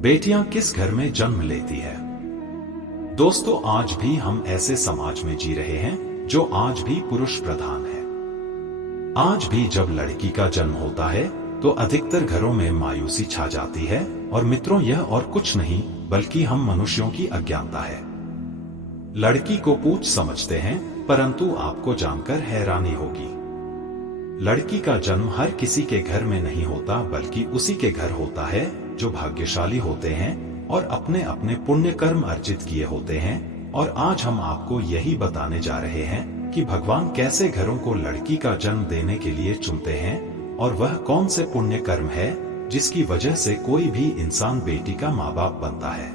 बेटियां किस घर में जन्म लेती है? दोस्तों, आज भी हम ऐसे समाज में जी रहे हैं जो आज भी पुरुष प्रधान है। आज भी जब लड़की का जन्म होता है तो अधिकतर घरों में मायूसी छा जाती है। और मित्रों, यह और कुछ नहीं बल्कि हम मनुष्यों की अज्ञानता है। लड़की को पूछ समझते हैं, परंतु आपको जानकर हैरानी होगी, लड़की का जन्म हर किसी के घर में नहीं होता, बल्कि उसी के घर होता है जो भाग्यशाली होते हैं और अपने अपने पुण्य कर्म अर्जित किए होते हैं। और आज हम आपको यही बताने जा रहे हैं कि भगवान कैसे घरों को लड़की का जन्म देने के लिए चुनते हैं और वह कौन से पुण्य कर्म है जिसकी वजह से कोई भी इंसान बेटी का माँ बाप बनता है।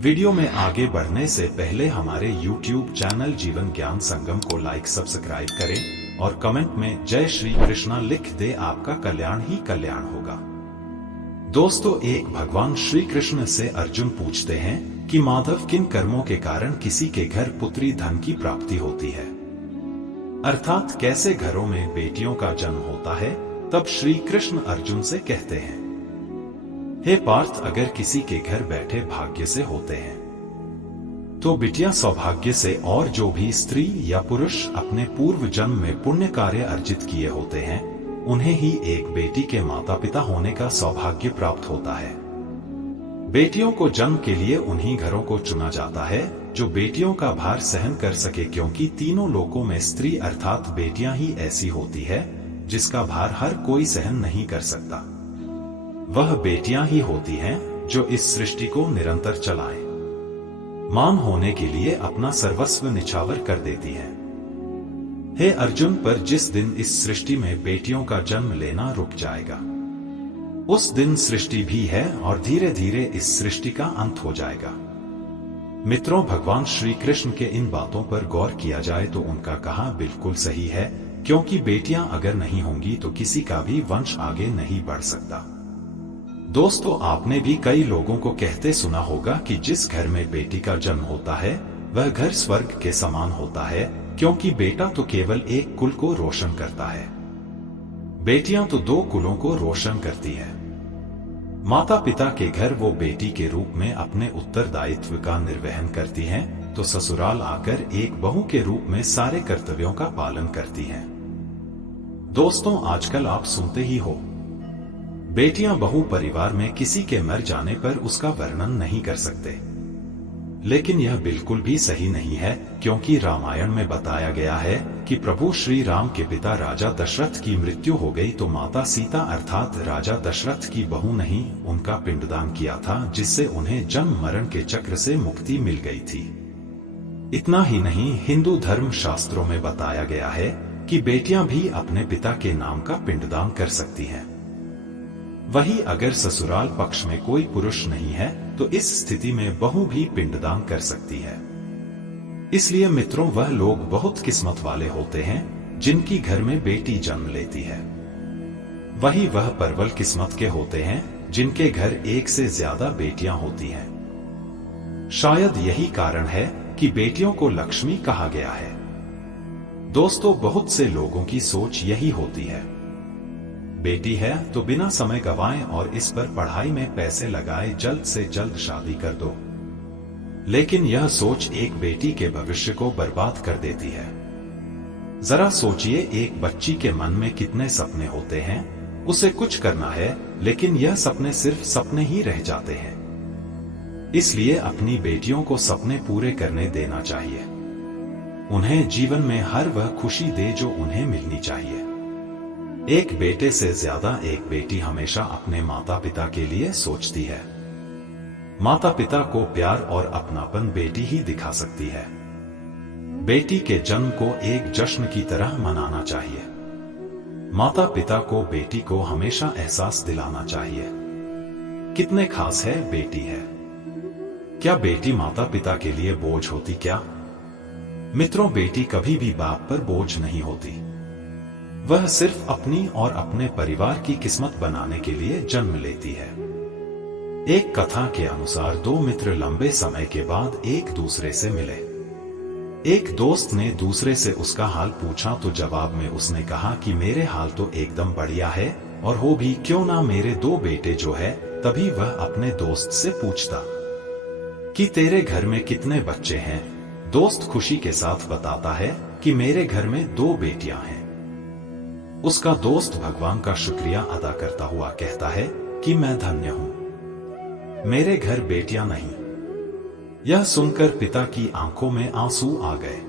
वीडियो में आगे बढ़ने से पहले हमारे YouTube चैनल जीवन ज्ञान संगम को लाइक सब्सक्राइब करें और कमेंट में जय श्री कृष्णा लिख दे। आपका कल्याण ही कल्याण होगा। दोस्तों, एक भगवान श्री कृष्ण से अर्जुन पूछते हैं कि माधव, किन कर्मों के कारण किसी के घर पुत्री धन की प्राप्ति होती है, अर्थात कैसे घरों में बेटियों का जन्म होता है। तब श्री कृष्ण अर्जुन से कहते हैं, हे पार्थ, अगर किसी के घर बैठे भाग्य से होते हैं तो बिटिया सौभाग्य से, और जो भी स्त्री या पुरुष अपने पूर्व जन्म में पुण्य कार्य अर्जित किए होते हैं उन्हें ही एक बेटी के माता पिता होने का सौभाग्य प्राप्त होता है। बेटियों को जन्म के लिए उन्हीं घरों को चुना जाता है जो बेटियों का भार सहन कर सके, क्योंकि तीनों लोकों में स्त्री अर्थात बेटियां ही ऐसी होती है जिसका भार हर कोई सहन नहीं कर सकता। वह बेटियां ही होती हैं जो इस सृष्टि को निरंतर चलाएं, मान होने के लिए अपना सर्वस्व निछावर कर देती हैं। हे अर्जुन, पर जिस दिन इस सृष्टि में बेटियों का जन्म लेना रुक जाएगा, उस दिन सृष्टि भी है और धीरे धीरे इस सृष्टि का अंत हो जाएगा। मित्रों, भगवान श्री कृष्ण के इन बातों पर गौर किया जाए तो उनका कहा बिल्कुल सही है, क्योंकि बेटियां अगर नहीं होंगी तो किसी का भी वंश आगे नहीं बढ़ सकता। दोस्तों, आपने भी कई लोगों को कहते सुना होगा कि जिस घर में बेटी का जन्म होता है वह घर स्वर्ग के समान होता है, क्योंकि बेटा तो केवल एक कुल को रोशन करता है, बेटियां तो दो कुलों को रोशन करती है। माता पिता के घर वो बेटी के रूप में अपने उत्तरदायित्व का निर्वहन करती हैं, तो ससुराल आकर एक बहू के रूप में सारे कर्तव्यों का पालन करती हैं। दोस्तों, आजकल आप सुनते ही हो, बेटियां बहू परिवार में किसी के मर जाने पर उसका वर्णन नहीं कर सकते। लेकिन यह बिल्कुल भी सही नहीं है, क्योंकि रामायण में बताया गया है कि प्रभु श्री राम के पिता राजा दशरथ की मृत्यु हो गई तो माता सीता अर्थात राजा दशरथ की बहू ने ही उनका पिंडदान किया था, जिससे उन्हें जन्म मरण के चक्र से मुक्ति मिल गई थी। इतना ही नहीं, हिंदू धर्म शास्त्रों में बताया गया है कि बेटियां भी अपने पिता के नाम का पिंडदान कर सकती हैं। वही अगर ससुराल पक्ष में कोई पुरुष नहीं है तो इस स्थिति में बहू भी पिंडदान कर सकती है। इसलिए मित्रों, वह लोग बहुत किस्मत वाले होते हैं जिनकी घर में बेटी जन्म लेती है। वही वह परवल किस्मत के होते हैं जिनके घर एक से ज्यादा बेटियां होती हैं। शायद यही कारण है कि बेटियों को लक्ष्मी कहा गया है। दोस्तों, बहुत से लोगों की सोच यही होती है, बेटी है तो बिना समय गवाएं और इस पर पढ़ाई में पैसे लगाए जल्द से जल्द शादी कर दो। लेकिन यह सोच एक बेटी के भविष्य को बर्बाद कर देती है। जरा सोचिए, एक बच्ची के मन में कितने सपने होते हैं, उसे कुछ करना है लेकिन यह सपने सिर्फ सपने ही रह जाते हैं। इसलिए अपनी बेटियों को सपने पूरे करने देना चाहिए, उन्हें जीवन में हर वह खुशी दे जो उन्हें मिलनी चाहिए। एक बेटे से ज्यादा एक बेटी हमेशा अपने माता पिता के लिए सोचती है। माता पिता को प्यार और अपनापन बेटी ही दिखा सकती है। बेटी के जन्म को एक जश्न की तरह मनाना चाहिए। माता पिता को बेटी को हमेशा एहसास दिलाना चाहिए कितने खास है बेटी है। क्या बेटी माता पिता के लिए बोझ होती क्या? मित्रों, बेटी कभी भी बाप पर बोझ नहीं होती। वह सिर्फ अपनी और अपने परिवार की किस्मत बनाने के लिए जन्म लेती है। एक कथा के अनुसार दो मित्र लंबे समय के बाद एक दूसरे से मिले। एक दोस्त ने दूसरे से उसका हाल पूछा तो जवाब में उसने कहा कि मेरे हाल तो एकदम बढ़िया है, और हो भी क्यों ना, मेरे दो बेटे जो है तभी वह अपने दोस्त से पूछता कि तेरे घर में कितने बच्चे हैं। दोस्त खुशी के साथ बताता है कि मेरे घर में 2 बेटियां हैं। उसका दोस्त भगवान का शुक्रिया अदा करता हुआ कहता है कि मैं धन्य हूं, मेरे घर बेटियां नहीं। यह सुनकर पिता की आंखों में आंसू आ गए।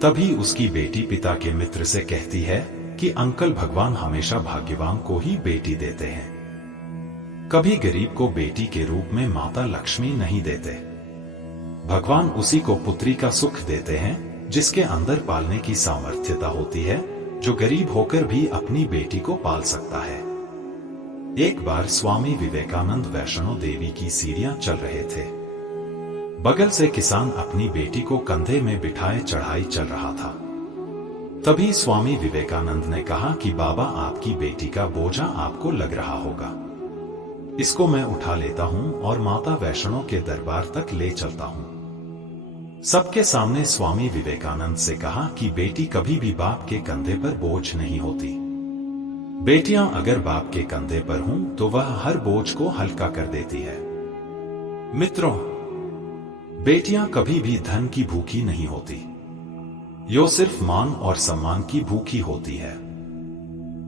तभी उसकी बेटी पिता के मित्र से कहती है कि अंकल, भगवान हमेशा भाग्यवान को ही बेटी देते हैं, कभी गरीब को बेटी के रूप में माता लक्ष्मी नहीं देते। भगवान उसी को पुत्री का सुख देते हैं जिसके अंदर पालने की सामर्थ्यता होती है, जो गरीब होकर भी अपनी बेटी को पाल सकता है। एक बार स्वामी विवेकानंद वैष्णो देवी की सीढ़ियां चल रहे थे। बगल से किसान अपनी बेटी को कंधे में बिठाए चढ़ाई चल रहा था। तभी स्वामी विवेकानंद ने कहा कि बाबा, आपकी बेटी का बोझा आपको लग रहा होगा, इसको मैं उठा लेता हूं और माता वैष्णो के दरबार तक ले चलता हूं। सबके सामने स्वामी विवेकानंद से कहा कि बेटी कभी भी बाप के कंधे पर बोझ नहीं होती। बेटियां अगर बाप के कंधे पर हों तो वह हर बोझ को हल्का कर देती है। मित्रों, बेटियां कभी भी धन की भूखी नहीं होती, यो सिर्फ मान और सम्मान की भूखी होती है।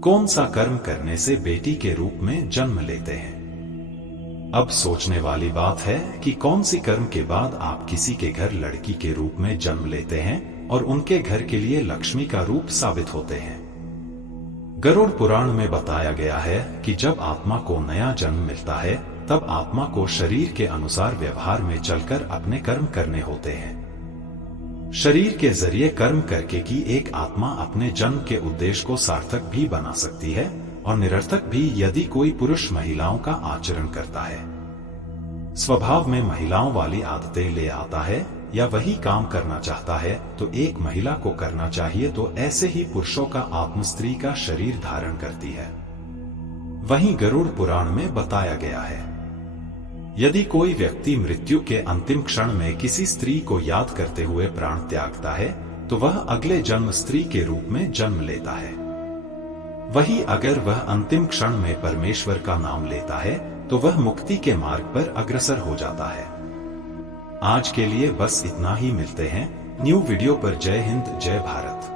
कौन सा कर्म करने से बेटी के रूप में जन्म लेते हैं? अब सोचने वाली बात है कि कौन सी कर्म के बाद आप किसी के घर लड़की के रूप में जन्म लेते हैं और उनके घर के लिए लक्ष्मी का रूप साबित होते हैं। गरुड़ पुराण में बताया गया है कि जब आत्मा को नया जन्म मिलता है तब आत्मा को शरीर के अनुसार व्यवहार में चलकर अपने कर्म करने होते हैं। शरीर के जरिए कर्म करके की एक आत्मा अपने जन्म के उद्देश्य को सार्थक भी बना सकती है और निरर्थक भी यदि कोई पुरुष महिलाओं का आचरण करता है, स्वभाव में महिलाओं वाली आदतें ले आता है या वही काम करना चाहता है तो एक महिला को करना चाहिए, तो ऐसे ही पुरुषों का आत्म स्त्री का शरीर धारण करती है। वहीं गरुड़ पुराण में बताया गया है, यदि कोई व्यक्ति मृत्यु के अंतिम क्षण में किसी स्त्री को याद करते हुए प्राण त्यागता है तो वह अगले जन्म स्त्री के रूप में जन्म लेता है। वही अगर वह अंतिम क्षण में परमेश्वर का नाम लेता है तो वह मुक्ति के मार्ग पर अग्रसर हो जाता है। आज के लिए बस इतना ही, मिलते हैं न्यू वीडियो पर। जय हिंद, जय भारत।